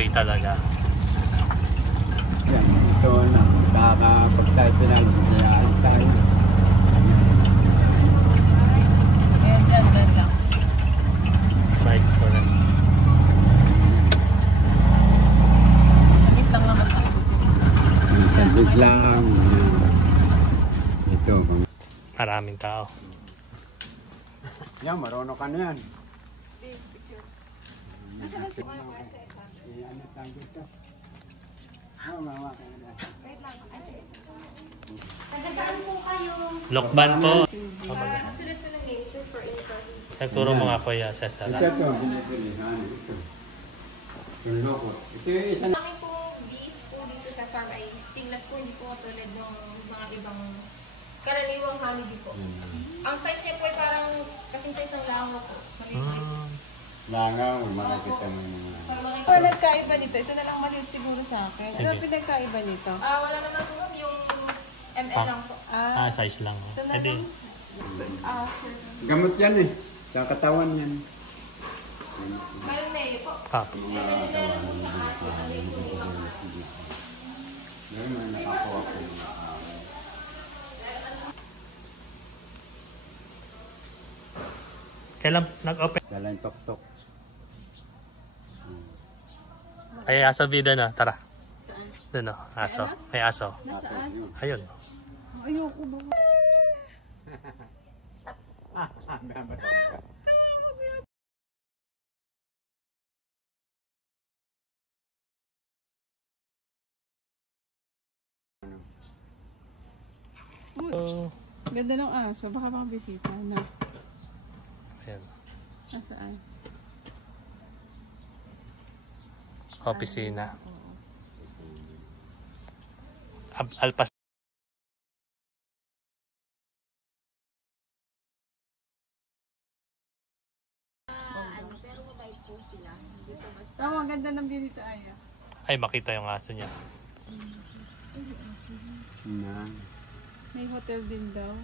highway talaga. Yan, ito na. Pag tayo pinag-sayaan tayo. Ayan, dyan lang. Bikes ko rin. Nagit lang naman ako. Saglit lang. Ito. Maraming tao. Yan, marunong ka na yan. Nasaan ang sumawa? Ano tayo dito? Mawa ka na. Taga saan po kayo? Lokban po. Sulat mo ng nature for income. Nagturo mga kuya Cesar. Ito, binipilihan. Ito. Yung loko. Ito yung isa na. Kami pong bees po dito sa farm ay stingless po, hindi po katulad ng mga ibang karaniwang honeybee po. Ang size niya po ay parang kasing size ng langaw po. Maliit. Langaw, makakita mo yung mga. Ano nagkaiba nito? Ito na lang maliit siguro sa akin. Ano Sige. pinagkaiba nito? Wala naman po yung ML lang po. Size lang. Ito na Pwede. lang. Gamot yan eh. Sa katawan yan. Malay po. Meron po sa aso. Ano yung ibang Meron na nakakuha ko. Kailan nag-open? Dala yung tok-tok. Ay, aso bida na. Tara. Doon o. Aso. May aso. Nasaan? Ayun. Ayoko ba? Ganda ng aso. Baka pang bisita na. Ayan. Nasaan? Opisina. Alpas. Tama, ganda ng view dito ay. Ay, makita yung aso niya. Na. May hotel din daw.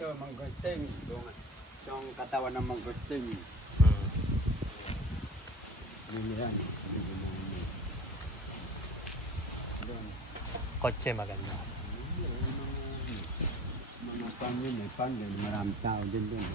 Ito, manggusting. Itong katawan ng manggusting. Yun yan. Doon. Kotse maganda. Mga pamilya, maraming tao din doon.